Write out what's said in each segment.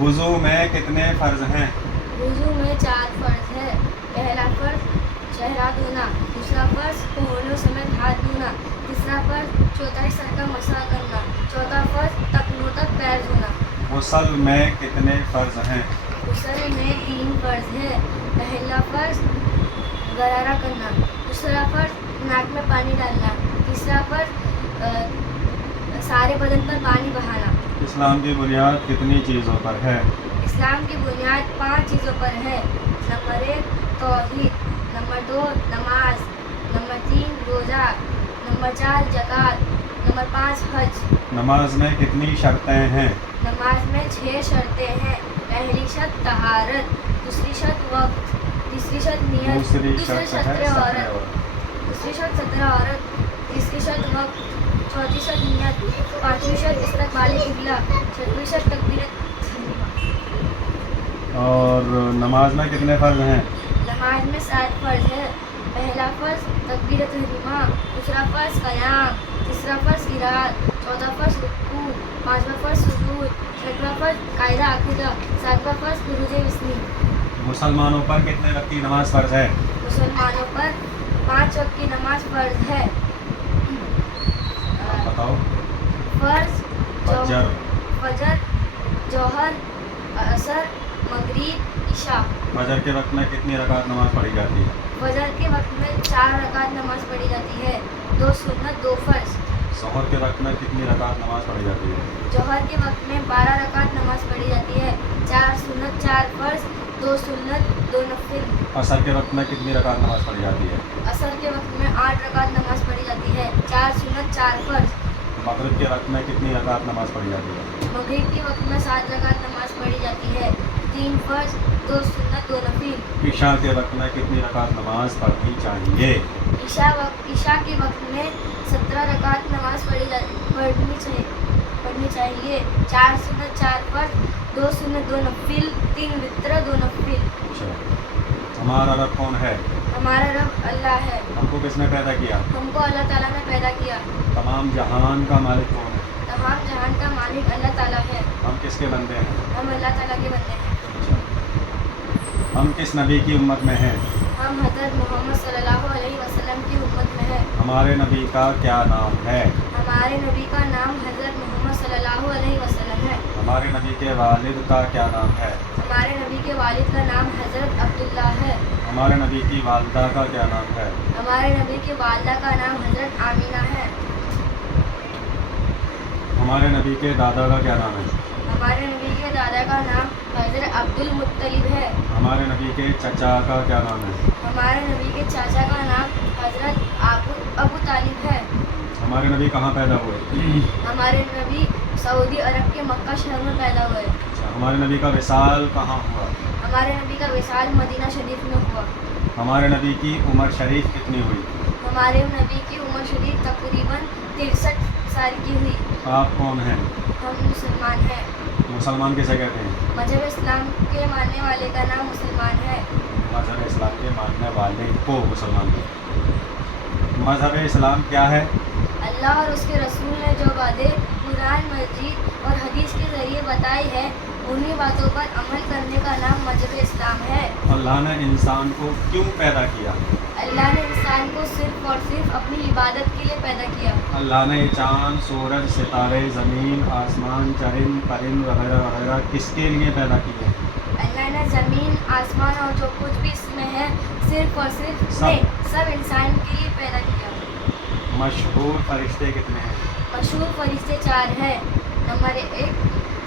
वुज़ू में कितने फ़र्ज़ हैं? वुज़ू में 4 फ़र्ज़ है। पहला फ़र्ज़ चेहरा धोना, दूसरा फ़र्ज़ कोहनियों समेत हाथ धोना, तीसरा फ़र्ज़ चौथाई सर का मसा करना, चौथा फ़र्ज़ टखनों तक पैर धोना। गुस्ल में कितने फ़र्ज़ हैं? गुस्ल में 3 फ़र्ज़ है। पहला फ़र्ज़ गरारा करना, दूसरा फ़र्ज़ नाक में पानी डालना, तीसरा फ़र्ज़ सारे बदन पर पानी बहाना। इस्लाम की बुनियाद कितनी चीज़ों पर है? इस्लाम की बुनियाद 5 चीज़ों पर है। नंबर 1 तौहीद, नंबर 2 नमाज, नंबर 3 रोज़ा, नंबर 4 ज़कात, नंबर 5 हज। नमाज में कितनी शर्तें हैं? नमाज में 6 शर्तें हैं। पहली शर्त तहारत, दूसरी शर्त वक्त, तीसरी शर्त नियत, दूसरी दूसरी शर्त शर्त है औरत, दूसरी शर्त सत्र औरत, तीसरी शर्त वक्त, चौथी शर्त नियत, पांचवी शर्त इस्तकबाल किबला, छठवीं शर्त तकबीरत। और नमाज में कितने फ़र्ज़ हैं? नमाज में 7 फ़र्ज़ है। पहला फ़र्ज़ तकबीरत तहरीमा, दूसरा फ़र्ज़ क़याम, तीसरा फ़र्ज़ क़िराअत, चौथा फ़र्ज़ रुकू, पांचवा फ़र्ज़ सुजूद, छठवां फ़र्ज़ कायदा अक़ीदा, सातवां फ़र्ज़ खुरूज बिस्मिल्लाह। मुसलमानों पर कितने वक्त की नमाज फ़र्ज़ है? मुसलमानों पर 5 वक्त की नमाज फ़र्ज़ है। आप बताओ। फ़र्ज़ फजर, जोहर, असर, मगरिब, इशा। फजर के वक्त में कितनी रकात नमाज पढ़ी जाती है? फजर के वक्त में 4 रकात नमाज पढ़ी जाती है, 2 सुन्नत 2 फ़र्ज़। ज़ोहर के वक्त में कितनी रकात नमाज पढ़ी जाती है? जोहर के वक्त में 12 रकात नमाज पढ़ी जाती है, 4 सुन्नत 4 फ़र्ज़, 2 सुन्नत 2 नफिल। असर के वक्त में कितनी रकात नमाज पढ़ी जाती है? असर के वक्त में 8 रकात नमाज पढ़ी जाती है, 4 सुन्नत 4 फ़र्ज़। मगरिब के वक्त में कितनी रकात नमाज पढ़ी जाती है? मगरिब के वक्त में 7 रकात नमाज पढ़ी जाती है, 3 फ़र्ज़, 2 सुन्नत 2 नफिल। ईशा के वक्त में कितनी रकात नमाज पढ़नी चाहिए? ईशा के वक्त में 17 रकात नमाज पढ़नी चाहिए, 4 सुन्नत 4 फ़र्ज़, 2 सुन्नत 2 नफिल, 3 वित्र 2 नफिल। अच्छा, हमारा रब कौन है? हमारा रब अल्लाह है। हमको किसने पैदा किया? हमको अल्लाह ताला ने पैदा किया। तमाम जहान का मालिक कौन है? तमाम जहान का मालिक अल्लाह ताला है। हम किसके बंदे हैं? हम अल्लाह ताला के बंदे हैं। अच्छा, हम किस नबी की उम्मत में हैं? हम हज़रत मोहम्मद सल्लल्लाहु अलैहि वसल्लम की उम्मत में है। हमारे नबी का क्या नाम है? हमारे नबी का नाम हज़रत मोहम्मद सल्लल्लाहु अलैहि वसल्लम है। हमारे नबी के वालिद का क्या नाम है? हमारे नबी के वालिद का नाम हज़रत अब्दुल्ला है। हमारे नबी की वालदा का क्या नाम है? हमारे नबी की वालदा का नाम हज़रत आमीना है। हमारे नबी के दादा का क्या नाम है? हमारे नबी के दादा का नाम हज़रत अब्दुल मुत्तलिब है। हमारे नबी के चचा का क्या नाम है? हमारे नबी के चाचा का नाम हज़रत अबू तालिब है। हमारे नबी कहाँ पैदा हुए? हमारे नबी सऊदी अरब के मक्का शहर में पैदा हुए। अच्छा, हमारे नबी का विसाल कहाँ हुआ? हमारे नबी का विसाल मदीना शरीफ में हुआ। हमारे नबी की उम्र शरीफ कितनी हुई? हमारे नबी की उम्र शरीफ तकरीबन 63 साल की हुई। आप कौन हैं? हम मुसलमान हैं। मुसलमान किसे कहते हैं? मजहब इस्लाम के मानने वाले का नाम मुसलमान है। मज़हब इस्लाम के मानने वाले को मुसलमान कहते हैं। मज़हब इस्लाम क्या है? अल्लाह और उसके रसूल ने जो बातें कुरान मजीद और हदीस के ज़रिए बताई है, उन्हीं बातों पर अमल करने का नाम मजहब इस्लाम है। अल्लाह ने इंसान को क्यों पैदा किया? अल्लाह ने इंसान को सिर्फ और सिर्फ अपनी इबादत के लिए पैदा किया। अल्लाह ने चाँद, सूरज, सितारे, ज़मीन, आसमान, चरिंद, परिंद वगैरह वगैरह किसके लिए पैदा किए? अल्लाह ने ज़मीन, आसमान और जो कुछ भी इसमें है सिर्फ और सिर्फ सब इंसान के लिए पैदा किया। मशहूर फरिश्ते कितने हैं? मशहूर फरिश्ते 4 हैं। नंबर 1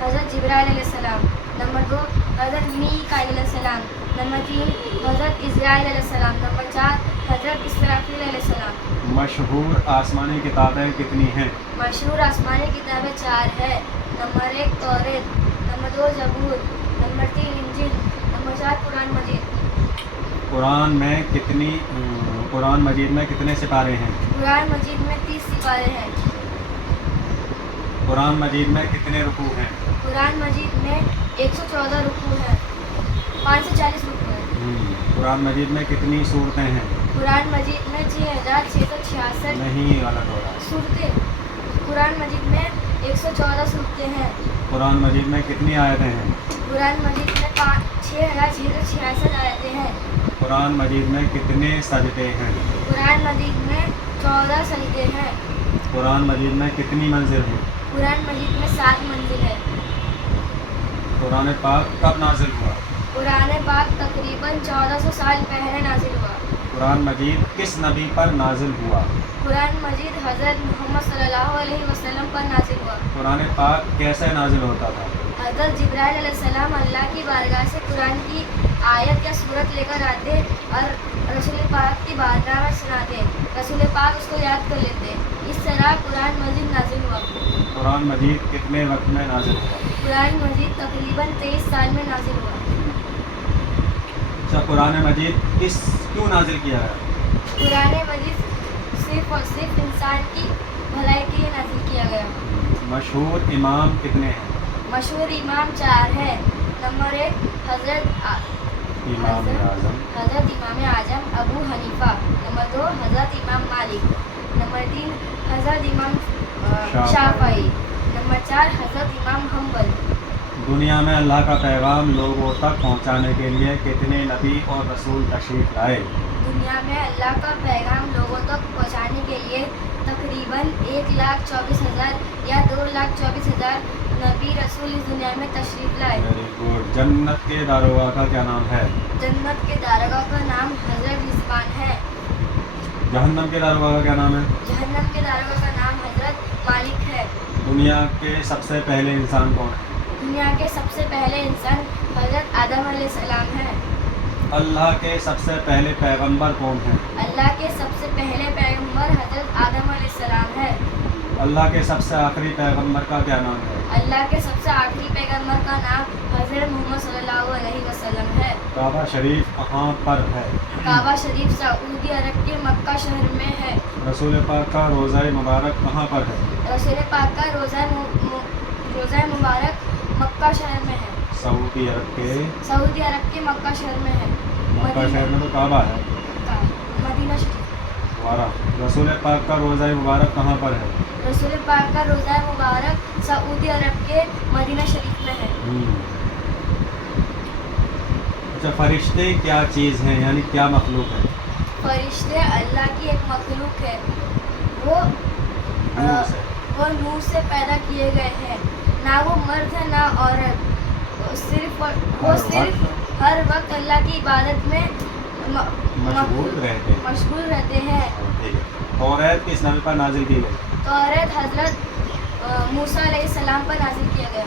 हज़रत जिब्राइल अलैहिस्सलाम, नंबर 2 हज़रत मीकाईल अलैहिस्सलाम, नंबर 3 हज़रत इज़राइल अलैहिस्सलाम, नंबर 4 हज़रत इसराफील अलैहिस्सलाम। मशहूर आसमानी किताबें कितनी हैं? मशहूर आसमानी किताबें 4 हैं। नंबर 1 तौरेत, नंबर 2 ज़बूर, नंबर 3 इंजील, नंबर 4 कुरान मजीद। कुरान मजीद में कितने सिपारे हैं? कुरान मजीद में 30 सिपारे हैं। कुरान मजीद में कितने रुकू हैं? कुरान मजीद में 114 रुकू हैं, 5 से 40 रुकू हैं। कुरान मजीद में कितनी सूरतें हैं? कुरान मजीद में 6666 नहीं, गलत हो रहा है। सूरतें। कुरान मजीद में 114 सूरतें हैं। कुरान मजीद में कितनी आयतें हैं? قرآن مجید میں 6666 آیتیں ہیں. قرآن مجید میں کتنے سجدے ہیں؟ قرآن مجید میں 14 سجدے ہیں. قرآن مجید میں کتنی منزل ہیں؟ قرآن مجید میں 7 منزل ہے. قرآن پاک کب نازل ہوا؟ قرآن پاک تقریباً 1400 سال پہلے نازل ہوا. قرآن مجید کس نبی پر نازل ہوا؟ قرآن مجید حضرت محمد صلی اللہ علیہ وسلم پر نازل ہوا. قرآن پاک کیسے نازل ہوتا تھا؟ حضرت جبرائیل علیہ السلام اللہ کی بارگاہ سے قرآن کی آیت یا صورت لے کر آتے اور رسول پاک کی بارگاہ میں سناتے. رسول پاک اس کو یاد کر لیتے. اس طرح قرآن مجید نازل ہوا. قرآن مجید کتنے وقت میں نازل ہوا؟ قرآن مجید تقریباً 23 سال میں نازل ہوا. اچھا، قرآن مجید کیوں نازل کیا ہے؟ قرآن مجید صرف اور صرف انسان کی بھلائی کے لیے نازل کیا گیا. مشہور امام کتنے ہیں؟ مشہور امام 4 ہیں. نمبر 1 حضرت امام اعظم. حضرت امام اعظم ابو حنیفہ. نمبر 2 حضرت امام مالک. نمبر 3 حضرت امام شافعی. نمبر 4 حضرت امام حنبل. دنیا میں اللہ کا پیغام لوگوں تک پہنچانے کے لیے کتنے نبی اور رسول تشریف لائے؟ دنیا میں اللہ کا پیغام لوگوں تک پہنچانے کے لیے تقریباً 1,24,000 یا 2,24,000 نبی رسول اس دنیا میں تشریف لائے. Very good. جنت کے داروغہ کا کیا نام ہے؟ جنت کے داروغہ کا نام حضرت رضوان ہے. جہنم کے داروغہ کا کیا نام ہے؟ جہنم کے داروغہ کا نام حضرت مالک ہے. دنیا کے سب سے پہلے انسان کون ہے؟ دنیا کے سب سے پہلے انسان حضرت آدم علیہ السلام ہے. اللہ کے سب سے پہلے پیغمبر کون ہیں؟ اللہ کے سب سے پہلے پیغمبر حضرت آدم علیہ السلام ہے. اللہ کے سب سے آخری پیغمبر کا کیا نام ہے؟ اللہ کے سب سے آخری پیغمبر کا نام حضرت محمد صلی اللہ علیہ وسلم ہے. کعبہ شریف کہاں پر ہے؟ کعبہ شریف سعودی عرب کے مکہ شہر میں ہے. رسول پاک کا روضہ مبارک کہاں پر ہے؟ رسول پاک کا روضہ مبارک مکہ شہر میں ہے. سعودی عرب کے سعودی عرب کے مکہ شہر میں ہے. مکہ شہر میں تو کعبہ ہے. مدینہ شریف. دوبارہ رسول پاک کا روضہ مبارک کہاں پر ہے؟ رسول پاک کا روضہ مبارک سعودی عرب کے مدینہ شریف میں ہے. اچھا، فرشتے کیا چیز ہیں، یعنی کیا مخلوق ہے؟ فرشتے اللہ کی ایک مخلوق ہے. وہ نور سے پیدا کیے گئے ہیں. نہ وہ مرد ہے نہ عورت. وہ صرف ہر وقت اللہ کی عبادت میں مشغول رہتے ہیں. توریت کس نبی پر نازل کی گئی؟ توریت حضرت موسیٰ علیہ السلام پر نازل کیا گیا.